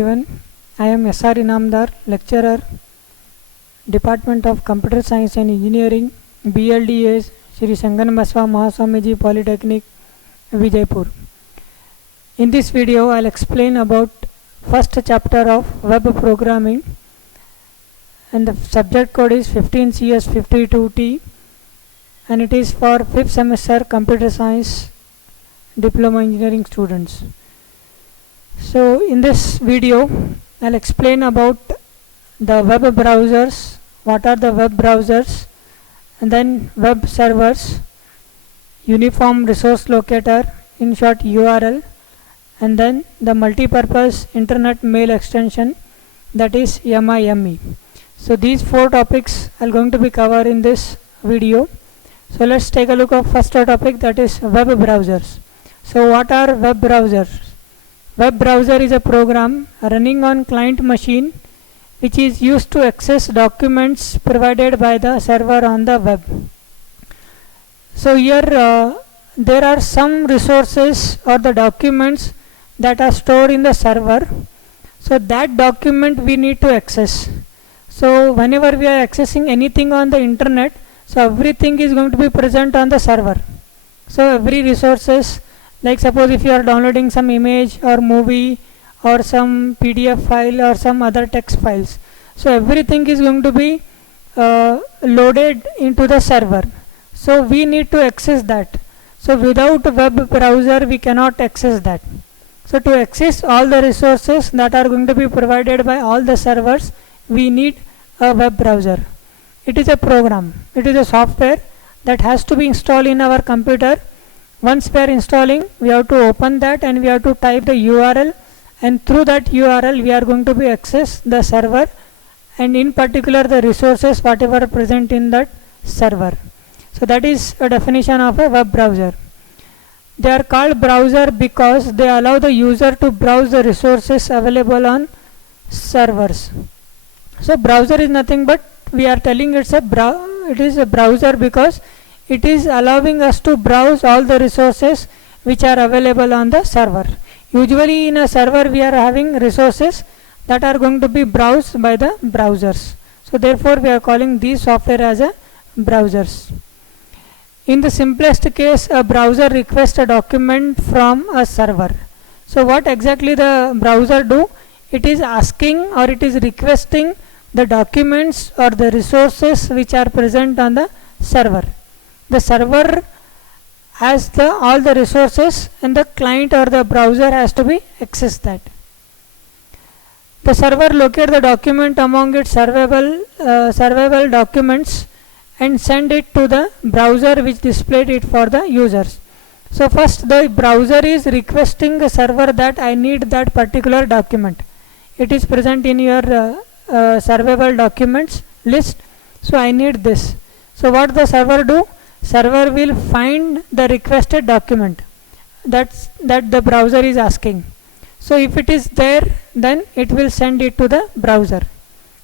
everyone. I am S.R. Inamdar, lecturer, Department of Computer Science and Engineering, BLDS, Shri Sanganabasava Mahaswamiji Polytechnic, Vijaypur. In this video, I will explain about first chapter of web programming, and the subject code is 15CS52T, and it is for 5th semester Computer Science Diploma Engineering students. So in this video, I'll explain about the web browsers, what are the web browsers, and then web servers, uniform resource locator, in short URL, and then the multipurpose internet mail extension, that is MIME. So these four topics are going to be covered in this video. So let's take a look at first topic, that is web browsers. So what are web browsers? Web browser is a program running on client machine which is used to access documents provided by the server on the web. So here there are some resources or the documents that are stored in the server. So that document we need to access. So whenever we are accessing anything on the internet, so everything is going to be present on the server. So every resources, like suppose if you are downloading some image or movie or some PDF file or some other text files, so everything is going to be loaded into the server. So we need to access that. So without web browser we cannot access that. So to access all the resources that are going to be provided by all the servers, we need a web browser. It is a program, it is a software that has to be installed in our computer. Once we are installing, we have to open that and we have to type the URL, and through that URL we are going to be access the server, and in particular the resources whatever are present in that server. So that is a definition of a web browser. They are called browser because they allow the user to browse the resources available on servers. So browser is nothing but we are telling it is a browser because it is allowing us to browse all the resources which are available on the server. Usually in a server we are having resources that are going to be browsed by the browsers. So therefore we are calling these software as a browsers. In the simplest case, a browser requests a document from a server. So what exactly the browser do? It is asking or it is requesting the documents or the resources which are present on the server. The server has all the resources and the client or the browser has to be access that. The server locates the document among its servable documents and send it to the browser which displayed it for the users. So first the browser is requesting the server that I need that particular document. It is present in your servable documents list. So I need this. So what the server do? Server will find the requested document that the browser is asking. So if it is there, then it will send it to the browser.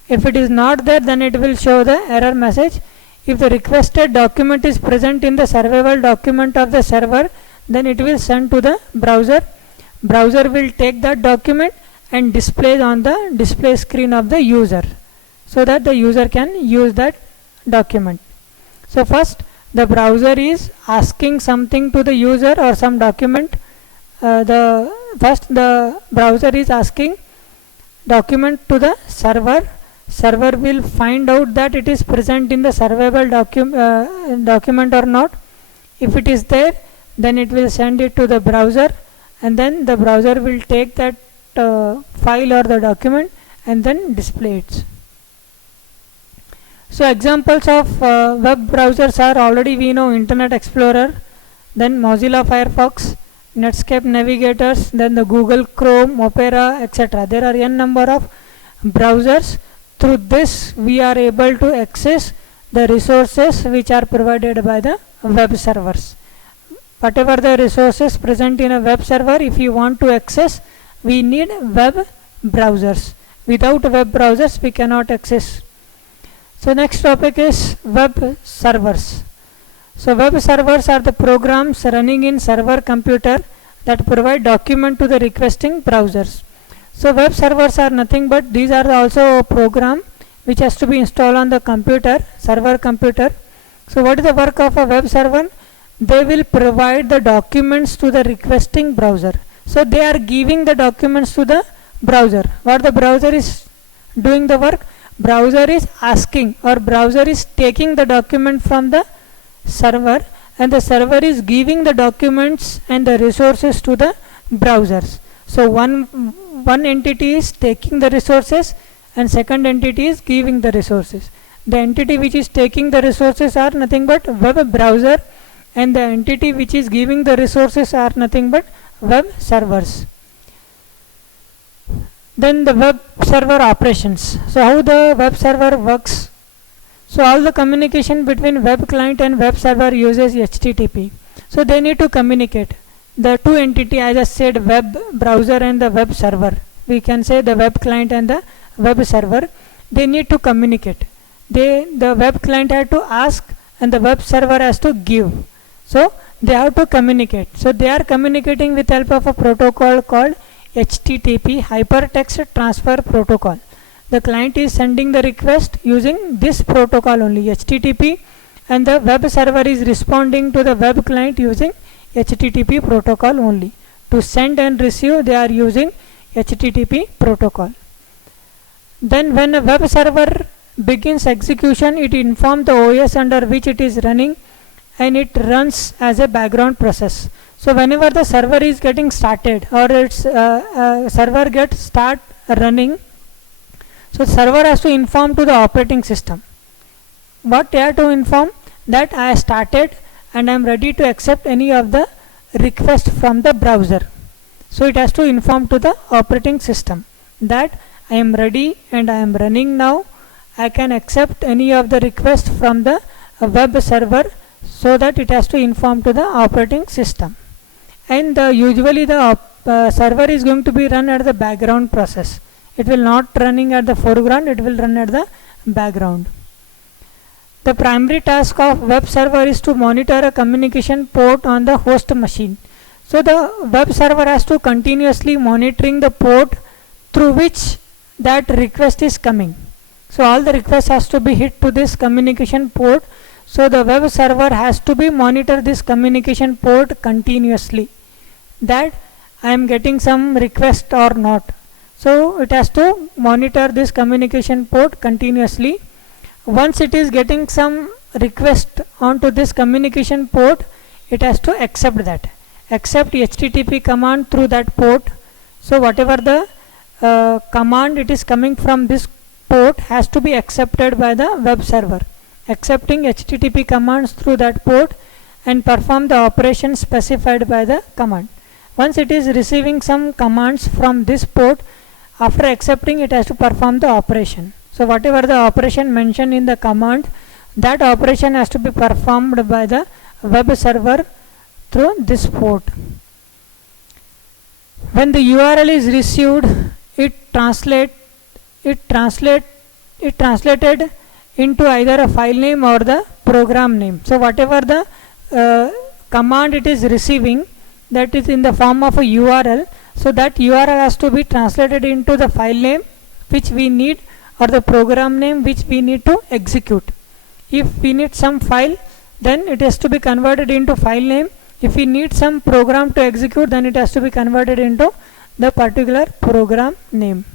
If it is not there, then it will show the error message. If the requested document is present in the servable document of the server, then it will send to the browser. Browser will take that document and display on the display screen of the user, so that the user can use that document. So first the browser is asking something to the user or some document. First the browser is asking document to the server. Server will find out that it is present in the servable document or not. If it is there, then it will send it to the browser, and then the browser will take that file or the document and then display it. So examples of web browsers are already we know Internet Explorer, then Mozilla Firefox, Netscape Navigators, then the Google Chrome, Opera, etc. There are n number of browsers. Through this we are able to access the resources which are provided by the web servers. Whatever the resources present in a web server, if you want to access, we need web browsers. Without web browsers we cannot access. So next topic is web servers. So web servers are the programs running in server computer that provide document to the requesting browsers. So web servers are nothing but these are also a program which has to be installed on the computer, server computer. So what is the work of a web server? They will provide the documents to the requesting browser. So they are giving the documents to the browser. What the browser is doing the work? Browser is asking, or browser is taking the document from the server, and the server is giving the documents and the resources to the browsers. So one entity is taking the resources and second entity is giving the resources. The entity which is taking the resources are nothing but web browser, and the entity which is giving the resources are nothing but web servers. Then the web server operations. So how the web server works? So all the communication between web client and web server uses HTTP. So they need to communicate. The two entity, as I said, web browser and the web server. We can say the web client and the web server. They need to communicate. The web client has to ask and the web server has to give. So they have to communicate. So they are communicating with help of a protocol called HTTP, Hypertext Transfer Protocol. The client is sending the request using this protocol only, HTTP, and the web server is responding to the web client using HTTP protocol only. To send and receive, they are using HTTP protocol. Then when a web server begins execution, it informs the OS under which it is running, and it runs as a background process. So whenever the server is getting started, or its server gets start running, so server has to inform to the operating system. What they have to inform? That I started and I am ready to accept any of the request from the browser. So it has to inform to the operating system that I am ready and I am running now. I can accept any of the request from the web server, so that it has to inform to the operating system. And usually the server is going to be run at the background process. It will not running at the foreground, it will run at the background. The primary task of web server is to monitor a communication port on the host machine. So the web server has to continuously monitoring the port through which that request is coming. So all the requests has to be hit to this communication port. So the web server has to be monitor this communication port continuously, that I am getting some request or not. So it has to monitor this communication port continuously. Once it is getting some request onto this communication port, it has to accept that. Accept HTTP command through that port. So whatever the command it is coming from this port has to be accepted by the web server. Accepting HTTP commands through that port and perform the operation specified by the command. Once it is receiving some commands from this port, after accepting it has to perform the operation. So whatever the operation mentioned in the command, that operation has to be performed by the web server through this port. When the URL is received, it translated into either a file name or the program name. So whatever the command it is receiving, that is in the form of a URL, so that URL has to be translated into the file name which we need, or the program name which we need to execute. If we need some file, then it has to be converted into file name. If we need some program to execute, then it has to be converted into the particular program name.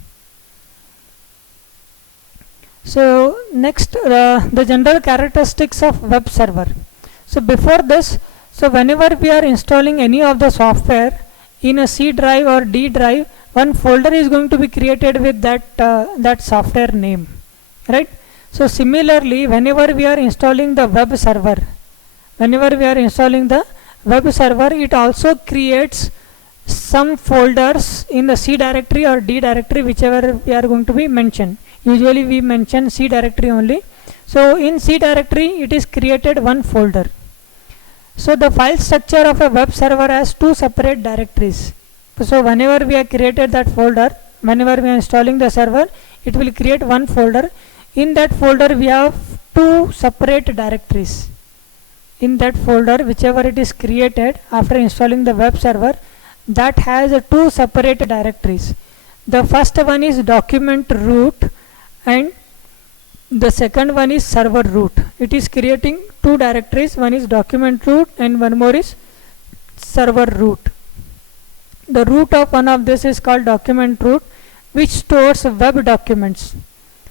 So next, the general characteristics of web server. So before this, so whenever we are installing any of the software in a C drive or D drive, one folder is going to be created with that software name, right? So similarly, whenever we are installing the web server, it also creates some folders in the C directory or D directory, whichever we are going to be mentioned. Usually we mention C directory only. So in C directory it is created one folder. So the file structure of a web server has two separate directories. So whenever we have created that folder, whenever we are installing the server, it will create one folder. In that folder we have two separate directories. In that folder, whichever it is created after installing the web server, that has two separate directories. The first one is document root and the second one is server root. It is creating two directories, one is document root and one more is server root. The root of one of this is called document root, which stores web documents.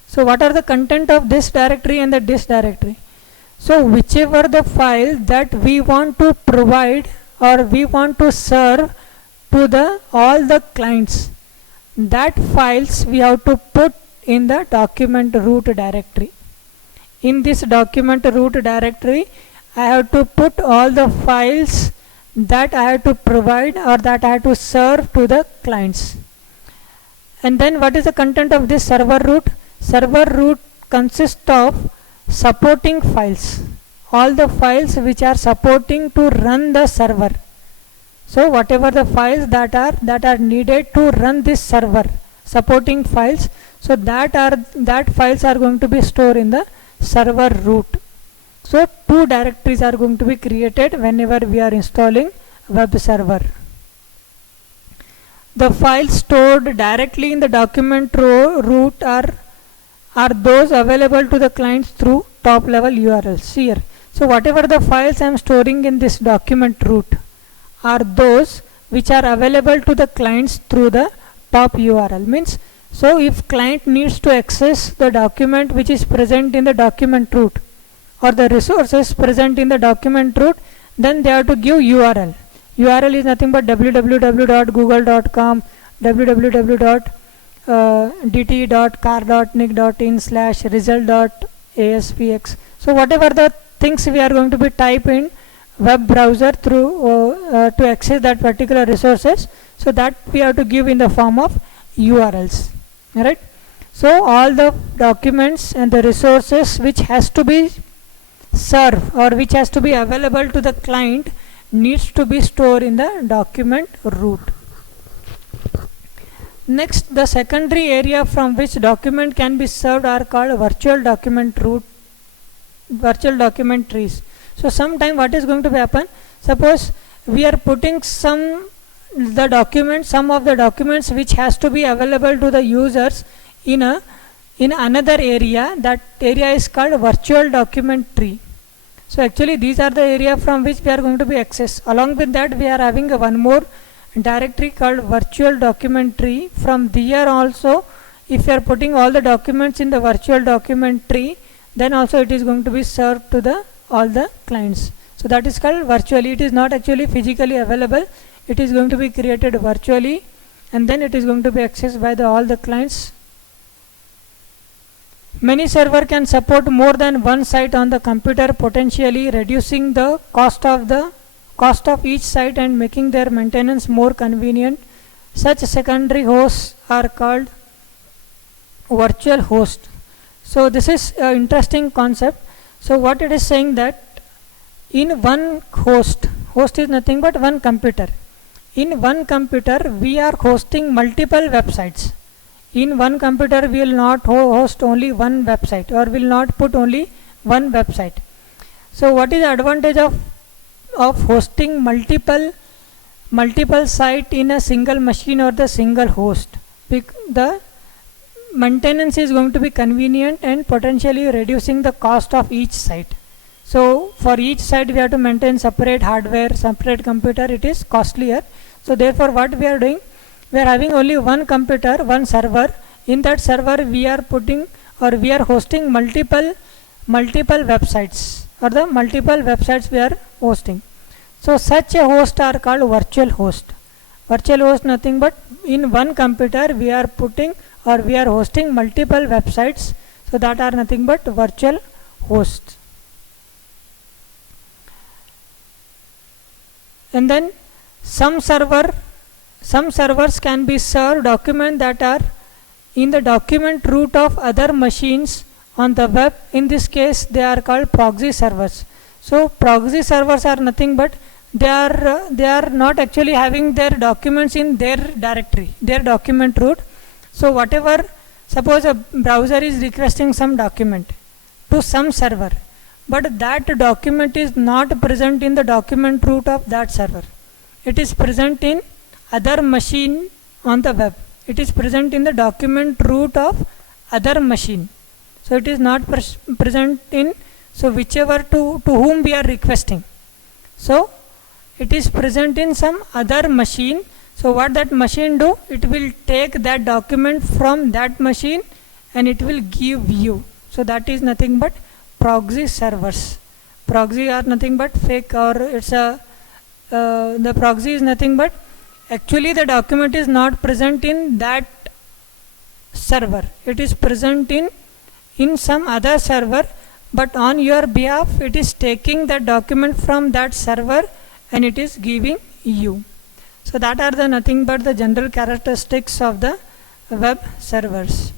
So what are the content of this directory and this directory? So whichever the file that we want to provide or we want to serve to all the clients, that files we have to put in the document root directory. In this document root directory, I have to put all the files that I have to provide or that I have to serve to the clients. And then what is the content of this server root? Server root consists of supporting files, all the files which are supporting to run the server. So whatever the files that are needed to run this server, supporting files, so that files are going to be stored in the server root. So two directories are going to be created whenever we are installing web server. The files stored directly in the document root are those available to the clients through top level URLs here. So whatever the files I am storing in this document root are those which are available to the clients through the top URL. Means, so if client needs to access the document which is present in the document root or the resources present in the document root, then they have to give URL. URL is nothing but www.google.com, www.dt.car.nic.in/result.aspx. So whatever the things we are going to be type in web browser through to access that particular resources, so that we have to give in the form of URLs. Alright. So all the documents and the resources which has to be served or which has to be available to the client needs to be stored in the document root. Next, the secondary area from which document can be served are called virtual document root, virtual document trees. So sometime what is going to happen, suppose we are putting some of the documents which has to be available to the users in another area. That area is called virtual document tree. So actually these are the area from which we are going to be accessed. Along with that, we are having one more directory called virtual document tree. From there also, if you are putting all the documents in the virtual document tree, then also it is going to be served to all the clients. So that is called virtually. It is not actually physically available. It is going to be created virtually, and then it is going to be accessed by all the clients. Many server can support more than one site on the computer, potentially reducing the cost of each site and making their maintenance more convenient. Such secondary hosts are called virtual host. So this is an interesting concept. So what it is saying that in one host is nothing but one computer. In one computer we are hosting multiple websites. In one computer we will not host only one website or will not put only one website. So what is the advantage of hosting multiple site in a single machine or the single host? The maintenance is going to be convenient and potentially reducing the cost of each site. So for each site we have to maintain separate hardware, separate computer. It is costlier. So therefore what we are doing, we are having only one computer, one server. In that server we are putting or we are hosting multiple websites, or the multiple websites we are hosting. So such a host are called virtual host. Virtual host nothing but in one computer we are putting or we are hosting multiple websites, so that are nothing but virtual hosts. And then some servers can be served document that are in the document root of other machines on the web. In this case they are called proxy servers. So proxy servers are nothing but they are not actually having their documents in their directory, their document root. So whatever, suppose a browser is requesting some document to some server, but that document is not present in the document root of that server. It is present in other machine on the web. it is present in the document root of other machine. So it is not present in, so whichever to whom we are requesting. So it is present in some other machine. So what that machine do, it will take that document from that machine and it will give you. So that is nothing but proxy servers. Proxy are nothing but fake, or it's a the proxy is nothing but actually the document is not present in that server. It is present in some other server, but on your behalf it is taking the document from that server and it is giving you. So that are the nothing but the general characteristics of the web servers.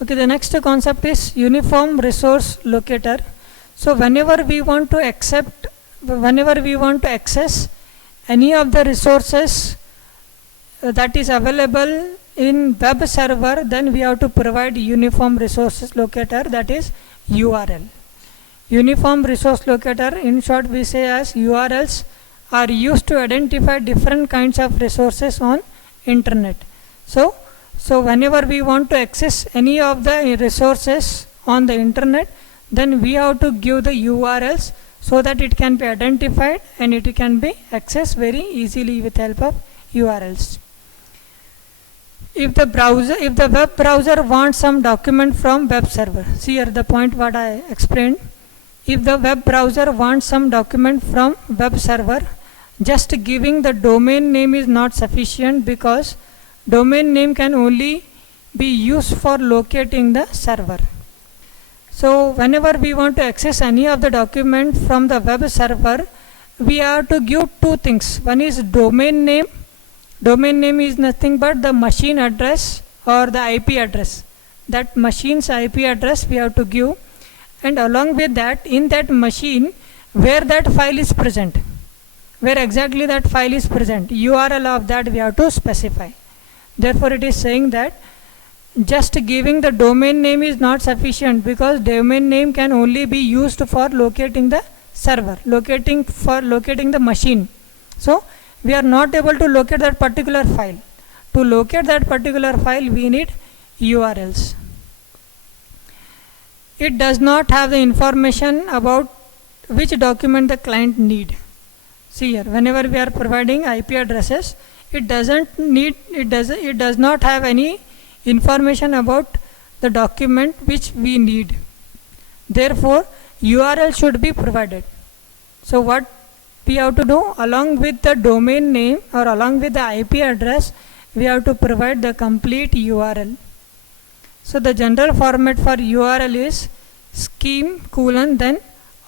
Okay, the next concept is uniform resource locator. So whenever we want to access any of the resources that is available in web server, then we have to provide uniform resources locator, that is URL. Uniform resource locator, in short we say as URLs, are used to identify different kinds of resources on internet. So whenever we want to access any of the resources on the internet, then we have to give the URLs so that it can be identified and it can be accessed very easily with help of URLs. If the web browser wants some document from web server, see here the point what I explained. If the web browser wants some document from web server, just giving the domain name is not sufficient, because domain name can only be used for locating the server. So whenever we want to access any of the document from the web server, we have to give two things. One is domain name. Domain name is nothing but the machine address or the IP address. That machine's IP address we have to give, and along with that, in that machine where that file is present, where exactly that file is present, URL of that we have to specify. Therefore it is saying that just giving the domain name is not sufficient, because domain name can only be used for locating the server, locating the machine. So we are not able to locate that particular file. To locate that particular file, we need URLs. It does not have the information about which document the client need. See here, whenever we are providing IP addresses, it does not have any information about the document which we need. Therefore URL should be provided. So what we have to do, along with the domain name or along with the IP address, we have to provide the complete URL. So the general format for URL is scheme : then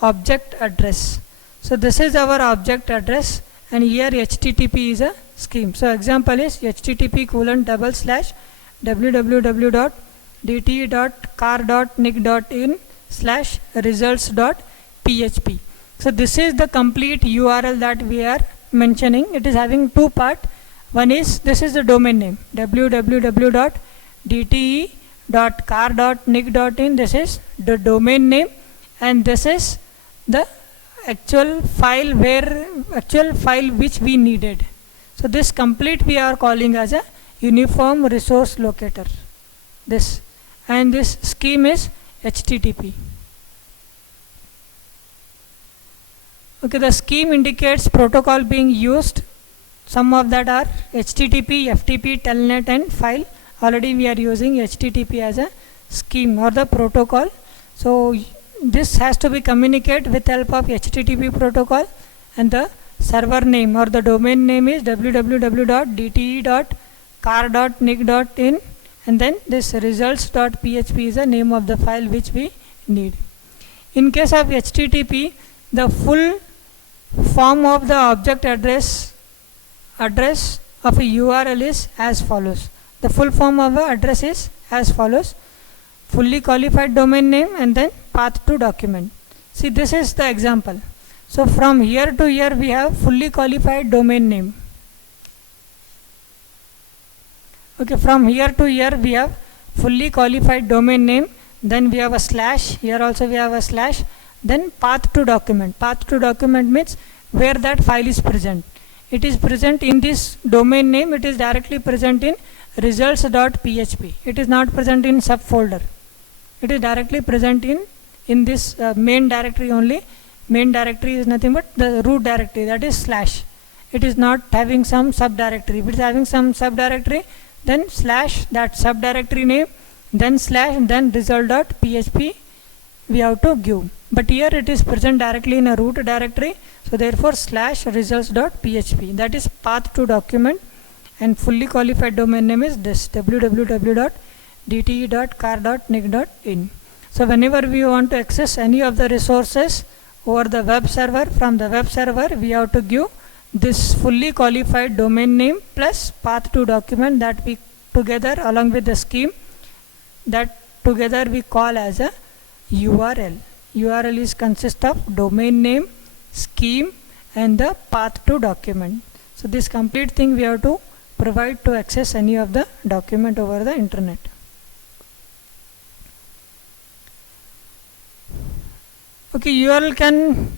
object address. So this is our object address, and here HTTP is a scheme. So example is http://www.dt.car.nic.in/results.php. So this is the complete URL that we are mentioning. It is having two parts. One is, this is the domain name, www.dte.car.nic.in. this is the domain name, and this is the actual file which we needed. So this complete we are calling as a uniform resource locator. This, and this scheme is HTTP. Okay, the scheme indicates protocol being used. Some of that are HTTP, FTP, Telnet, and file. Already we are using HTTP as a scheme or the protocol. So this has to be communicated with help of HTTP protocol, and the server name or the domain name is www.dte.car.nic.in, and then this results.php is the name of the file which we need. In case of HTTP, the full form of the object address of a URL is as follows. The full form of the address is as follows: fully qualified domain name and then path to document. See, this is the example. So from here to here we have fully qualified domain name. Okay, from here to here we have fully qualified domain name, then we have a slash, here also we have a slash, then path to document. Path to document means where that file is present. it is present in this domain name, it is directly present in results.php. It is not present in subfolder. It is directly present in this main directory only. Main directory is nothing but the root directory, that is slash. It is not having some subdirectory. If it is having some subdirectory, then slash that subdirectory name, then slash, then result.php we have to give. But here it is present directly in a root directory, so therefore slash results.php, that is path to document, and fully qualified domain name is this www.dte.car.nic.in. So whenever we want to access any of the resources over the web server, from the web server we have to give this fully qualified domain name plus path to document, that we together along with the scheme, that together we call as a URL. URL is consist of domain name, scheme, and the path to document. So this complete thing we have to provide to access any of the document over the internet. Okay, URL can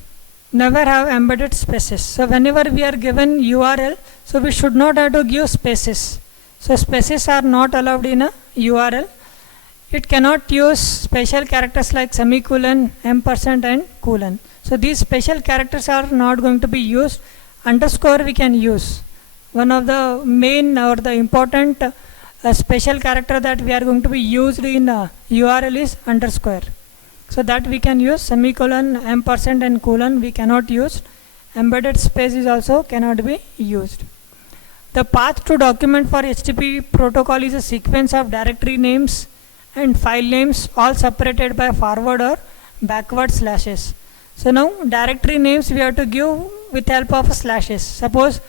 never have embedded spaces. So whenever we are given URL, so we should not have to give spaces. So spaces are not allowed in a URL. It cannot use special characters like semicolon, ampersand, and colon. So these special characters are not going to be used. Underscore we can use. One of the main or the important special character that we are going to be used in URL is underscore. So that we can use. Semicolon, ampersand, and colon we cannot use. Embedded space is also cannot be used. The path to document for HTTP protocol is a sequence of directory names and file names, all separated by forward or backward slashes. So now directory names we have to give with help of slashes. Suppose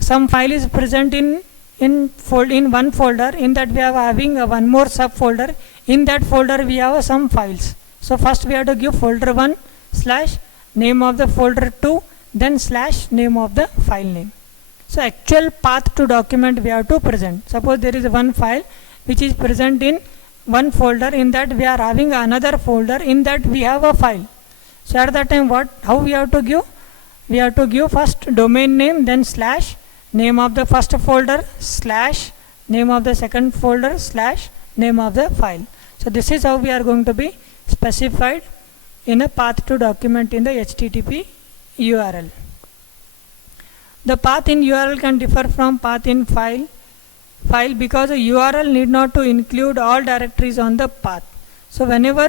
some file is present in one folder, in that we are having one more subfolder. In that folder we have some files. So first we have to give folder 1 slash name of the folder 2, then slash name of the file name. So actual path to document we have to present. Suppose there is one file which is present in one folder, in that we are having another folder, in that we have a file. So at that time how we have to give? We have to give first domain name, then slash name of the first folder, slash name of the second folder, slash name of the file. So this is how we are going to be specified in a path to document in the HTTP URL. The path in URL can differ from path in file because a URL need not to include all directories on the path. So whenever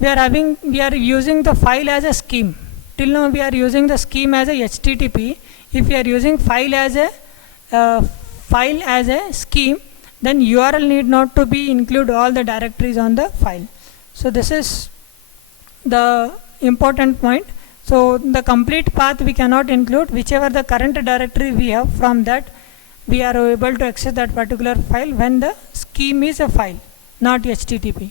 we are using the file as a scheme. Till now we are using the scheme as a HTTP. If we are using file as a scheme, then URL need not to be include all the directories on the file. So this is the important point. So the complete path we cannot include. Whichever the current directory we have, from that we are able to access that particular file when the scheme is a file, not HTTP.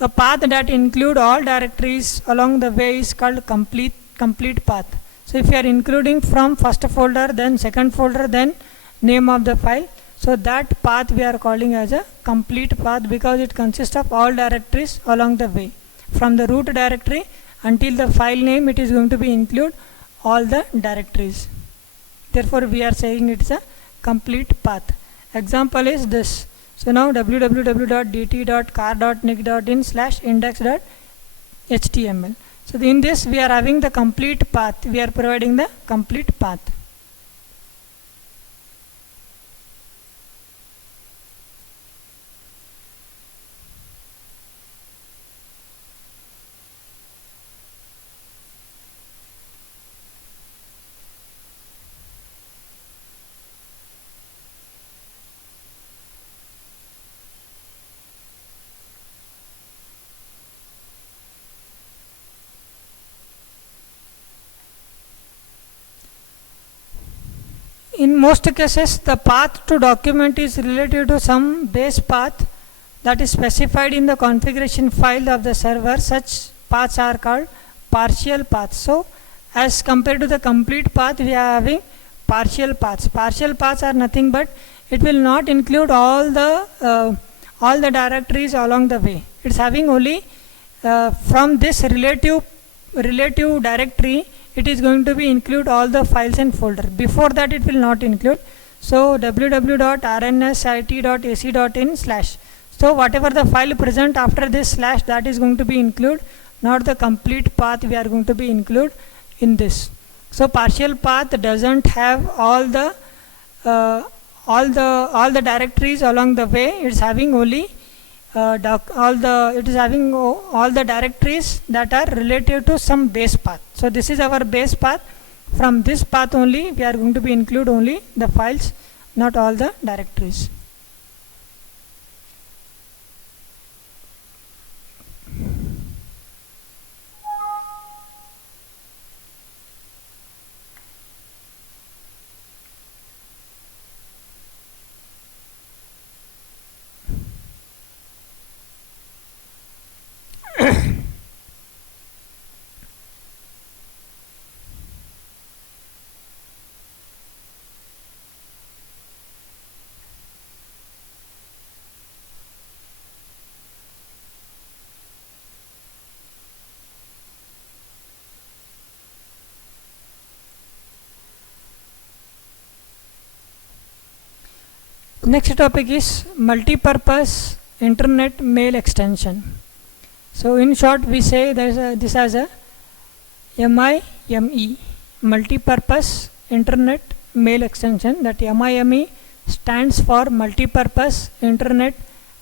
A path that include all directories along the way is called complete path. So if you are including from first folder, then second folder, then name of the file, so that path we are calling as a complete path, because it consists of all directories along the way. From the root directory until the file name, it is going to be include all the directories. Therefore we are saying it is a complete path. Example is this. So now www.dt.car.nic.in/index.html. So in this we are having the complete path. We are providing the complete path. In most cases, the path to document is related to some base path that is specified in the configuration file of the server. Such paths are called partial paths. So as compared to the complete path, we are having partial paths. Partial paths are nothing but it will not include all the directories along the way. It's having only from this relative directory, it is going to be include all the files and folder. Before that it will not include. So www.rnsit.ac.in slash, so whatever the file present after this slash, that is going to be include, not the complete path we are going to be include in this. So partial path doesn't have all the directories along the way. It's having only all the directories that are related to some base path. So this is our base path. From this path only we are going to be include only the files, not all the directories. Next topic is multi-purpose internet mail extension. So in short we say this as a MIME, multi-purpose internet mail extension. That MIME stands for multi-purpose internet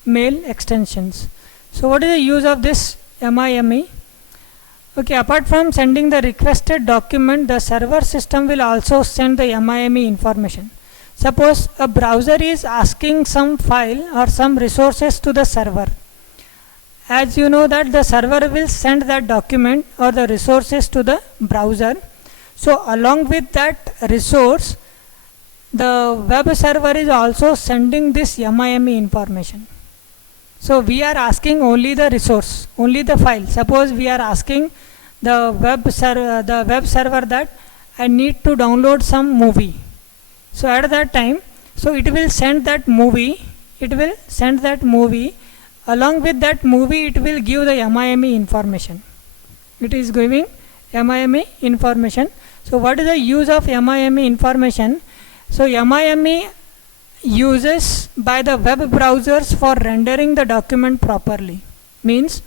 mail extensions. So what is the use of this MIME? Okay, apart from sending the requested document, the server system will also send the MIME information. Suppose a browser is asking some file or some resources to the server. As you know that the server will send that document or the resources to the browser. So along with that resource, the web server is also sending this MIME information. So we are asking only the resource, only the file. Suppose we are asking the web server that I need to download some movie. So at that time, so it will send that movie. Along with that movie, it will give the MIME information. It is giving MIME information. So what is the use of MIME information? So MIME uses by the web browsers for rendering the document properly. Means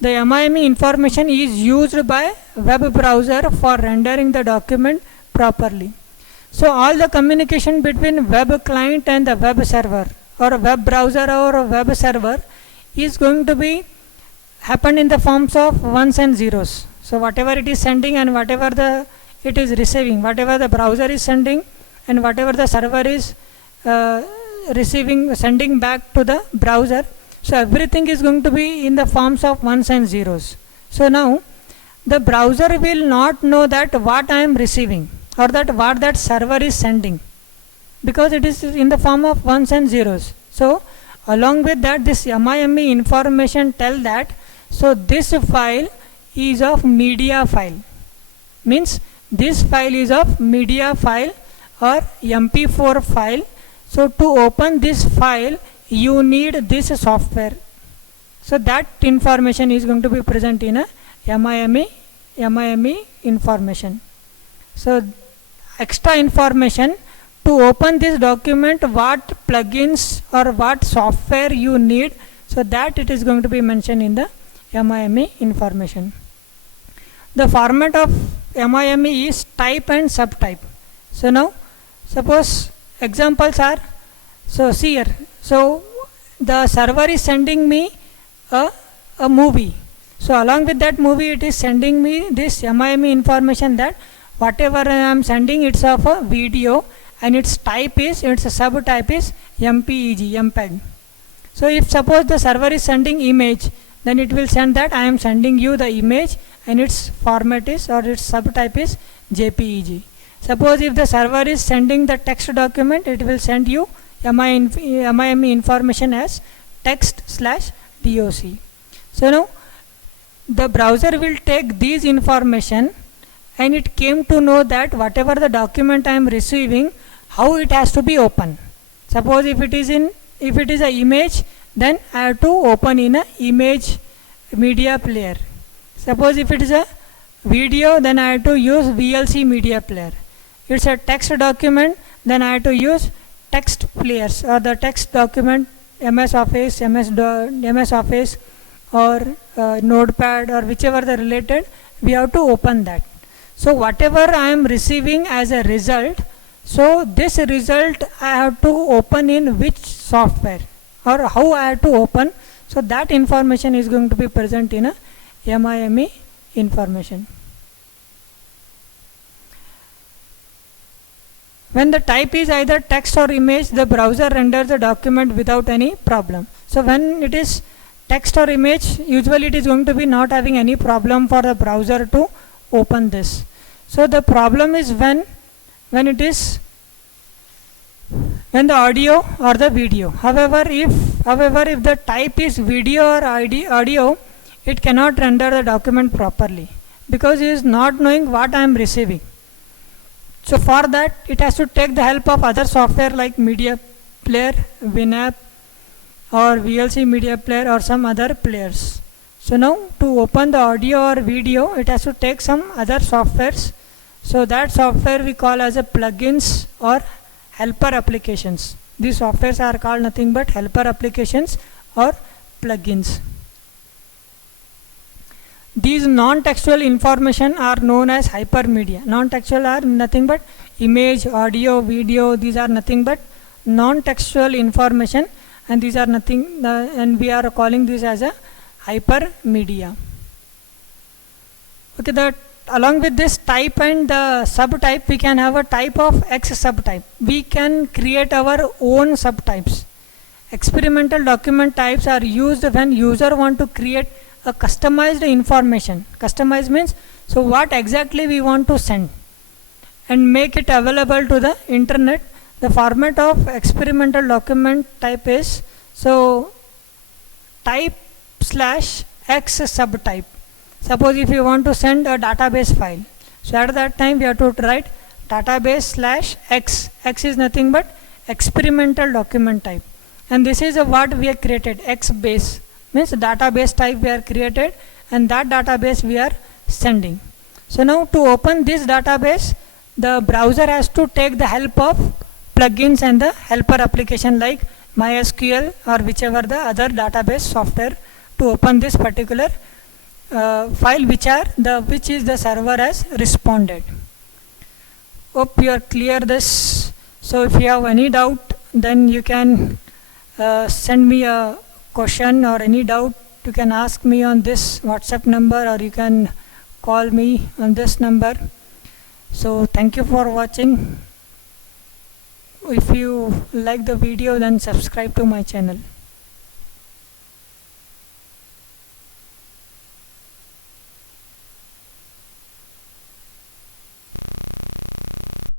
the MIME information is used by web browser for rendering the document properly. So all the communication between web client and the web server, or a web browser or a web server, is going to be happen in the forms of ones and zeros. So whatever it is sending and whatever it is receiving, whatever the browser is sending and whatever the server is sending back to the browser, so everything is going to be in the forms of ones and zeros. So now the browser will not know that what I am receiving or that what that server is sending, because it is in the form of ones and zeros. So along with that, this MIME information tell that so this file is of media file, means this file is of media file or MP4 file. So to open this file you need this software. So that information is going to be present in a MIME information. So extra information to open this document, what plugins or what software you need, so that it is going to be mentioned in the MIME information. The format of MIME is type and subtype. So now suppose examples are, so see here, so the server is sending me a movie. So along with that movie it is sending me this MIME information that whatever I am sending, it's of a video and its subtype is MPEG. So if suppose the server is sending image, then it will send that I am sending you the image and its format is, or its subtype is JPEG. Suppose if the server is sending the text document, it will send you MIME information as text/doc. So now the browser will take these information and it came to know that whatever the document I am receiving, how it has to be opened. Suppose if it is an image, then I have to open in a image media player. Suppose if it is a video, then I have to use VLC media player. It's a text document, then I have to use text players or the text document, MS Office, MS Office or Notepad or whichever the related, we have to open that. So whatever I am receiving as a result, so this result I have to open in which software or how I have to open. So that information is going to be present in a MIME information. When the type is either text or image, the browser renders the document without any problem. So when it is text or image, usually it is going to be not having any problem for the browser to open this. So the problem is when the audio or the video. However, if the type is video or audio, it cannot render the document properly because it is not knowing what I am receiving. So for that, it has to take the help of other software like Media Player, Winamp or VLC Media Player or some other players. So now to open the audio or video, it has to take some other softwares. So that software we call as a plugins or helper applications. These softwares are called nothing but helper applications or plugins. These non-textual information are known as hypermedia. Non-textual are nothing but image, audio, video. These are nothing but non-textual information, and these are nothing, and we are calling this as a hypermedia. Okay, along with this type and the subtype, we can have a type of X subtype. We can create our own subtypes. Experimental document types are used when user want to create a customized information. Customized means so what exactly we want to send and make it available to the internet. The format of experimental document type is so type /X subtype. Suppose if you want to send a database file, so at that time we have to write database/X. X is nothing but experimental document type, and this is what we have created. X base means database type we are created, and that database we are sending. So now to open this database, the browser has to take the help of plugins and the helper application like MySQL or whichever the other database software to open this particular file which is the server has responded. Hope you are clear this. So if you have any doubt, then you can send me a question or any doubt. You can ask me on this WhatsApp number or you can call me on this number. So thank you for watching. If you like the video, then subscribe to my channel.